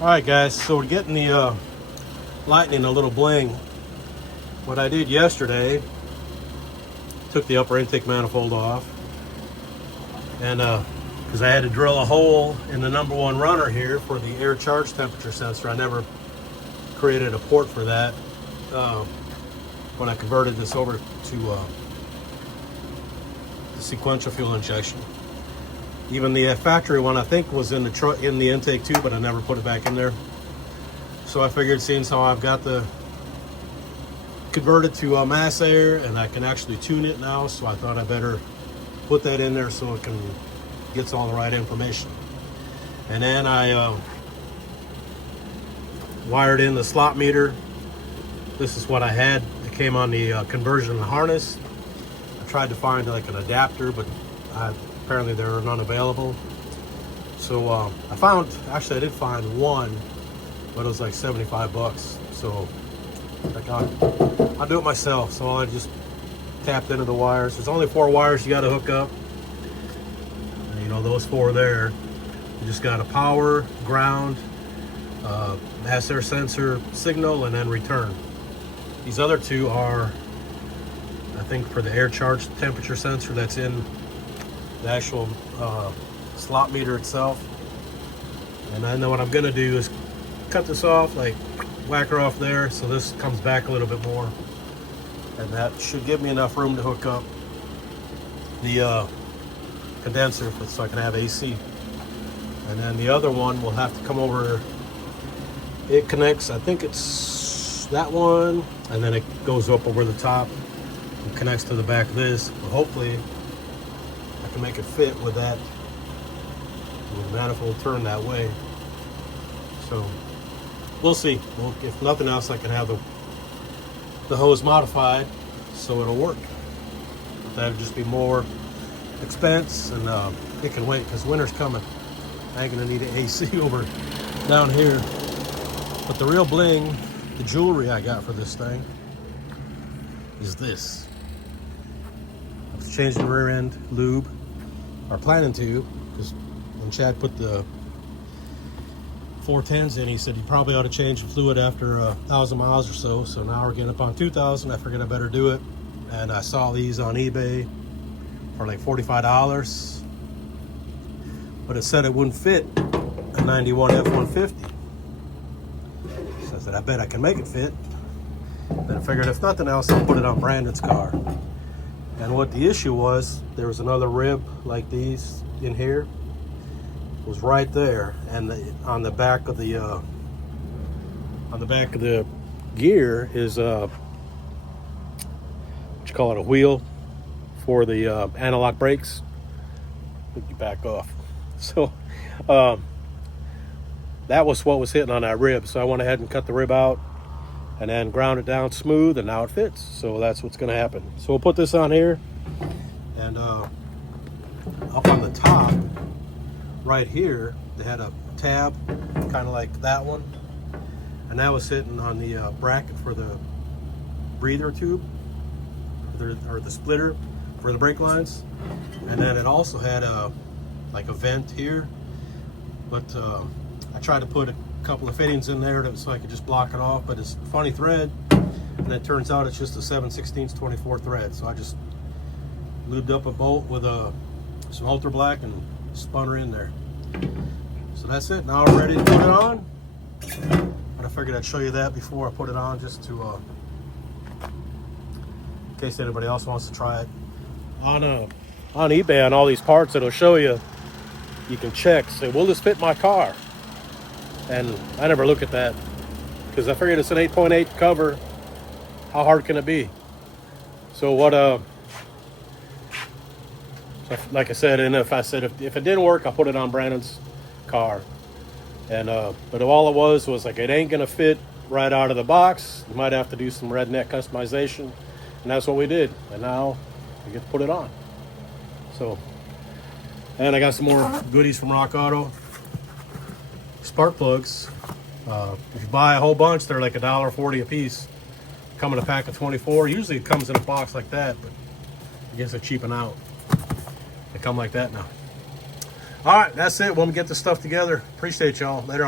Alright guys, so we're getting the lightning a little bling. What I did yesterday, took the upper intake manifold off, and because I had to drill a hole in the number one runner here for the air charge temperature sensor. I never created a port for that when I converted this over to the sequential fuel injection. Even the factory one, I think, was in the intake too, but I never put it back in there. So I figured, seeing how I've got the converted to mass air, and I can actually tune it now, so I thought I better put that in there so it gets all the right information. And then I wired in the slot meter. This is what I had. It came on the conversion harness. I tried to find like an adapter, but apparently there are none available. So I found, actually I did find one, but it was like 75 bucks. So I'll do it myself. So I just tapped into the wires. There's only 4 wires you got to hook up. And, you know, those 4 there. You just got a power, ground, mass air sensor signal, and then return. These other 2 are, I think, for the air charge temperature sensor that's in the actual slot meter itself. And I know what I'm gonna do is cut this off, like whack her off there, so this comes back a little bit more, and that should give me enough room to hook up the condenser so I can have AC. And then the other one will have to come over. It connects, I think it's that one, and then it goes up over the top and connects to the back of this. But hopefully I can make it fit with that, with the manifold turned that way. So we'll see. Well, if nothing else, I can have the hose modified so it'll work. That'll just be more expense, and it can wait because winter's coming. I ain't gonna need an AC over down here. But the real bling, the jewelry I got for this thing, is this. I was changing the rear end lube, or planning to, because when Chad put the 410s in, he said you probably ought to change the fluid after 1,000 miles or so. So now we're getting up on 2,000. I figured I better do it. And I saw these on eBay for like $45, but it said it wouldn't fit a 91 F-150. So I said, I bet I can make it fit. Then I figured, if nothing else, I'll put it on Brandon's car. And what the issue was, there was another rib like these in here. It was right there, and on the back of the gear is what you call it, a wheel for the analog brakes. You back off. So that was what was hitting on that rib. So I went ahead and cut the rib out and then ground it down smooth, and now it fits. So that's what's going to happen. So we'll put this on here, and up on the top right here they had a tab kind of like that one, and that was sitting on the bracket for the breather tube, or the splitter for the brake lines. And then it also had like a vent here, but I tried to put a couple of fittings in there so I could just block it off, but it's a funny thread, and it turns out it's just a 7/16 24 thread. So I just lubed up a bolt with some ultra black and spun her in there. So that's it. Now we're ready to put it on, and I figured I'd show you that before I put it on, just to in case anybody else wants to try it. On eBay, on all these parts, it'll show you, you can check, say, will this fit my car? And I never look at that, because I figured it's an 8.8 cover. How hard can it be? So what, like I said, and if it didn't work, I'll put it on Brandon's car. And but all it was like, it ain't gonna fit right out of the box. You might have to do some redneck customization, and that's what we did. And now we get to put it on. So, and I got some more goodies from Rock Auto. Spark plugs. If you buy a whole bunch, they're like $1.40 a piece. Come in a pack of 24. Usually it comes in a box like that, but I guess they're cheaping out. They come like that now. All right, that's it. When we get this stuff together, appreciate y'all. Later on.